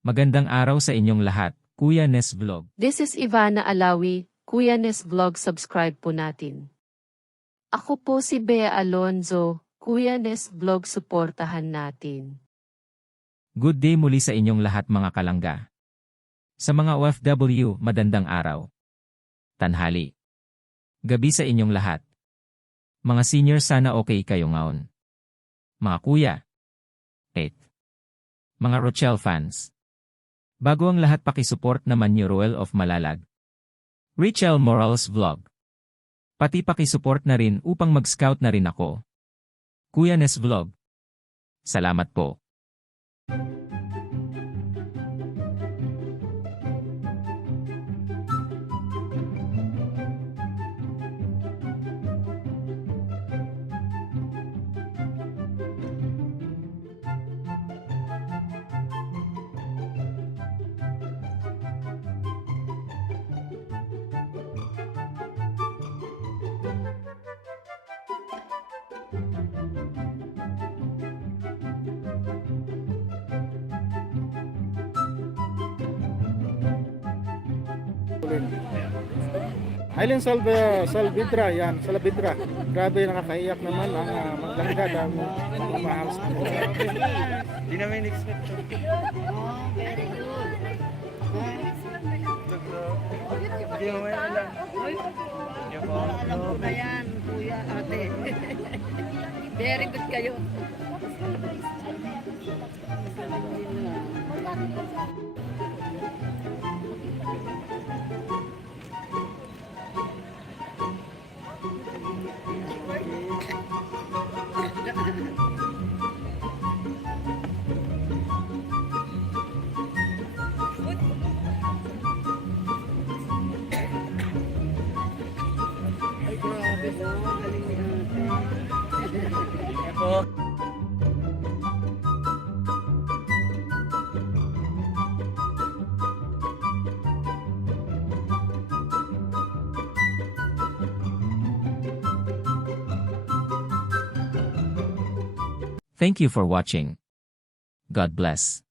Magandang araw sa inyong lahat, Kuya Nes Vlog. This is Ivana Alawi, Kuya Nes Vlog, subscribe po natin. Ako po si Bea Alonzo, Kuya Nes Vlog, suportahan natin. Good day muli sa inyong lahat mga kalangga. Sa mga OFW, magandang araw. Tanhali. Gabi sa inyong lahat. Mga senior, sana okay kayo ngayon. Mga kuya. 8. Mga Rochelle fans. Bago ang lahat, pakisupport naman ni Roel of Malalag. Rachel Morales Vlog. Pati pakisupport na rin upang mag-scout na rin ako. Kuya Nes Vlog. Salamat po. Aileen Salvidra, yan, Salvidra. Grabe, nakakaiyak naman ang maglangga dahil mahal sa kanila. Hindi namin expect. Very good. Hindi mo may alam. Yan po. Alam ko na yan, kuya, ate. Very good kayo. Ay, grabe po. Galing ni ate. Yan po. Thank you for watching. God bless.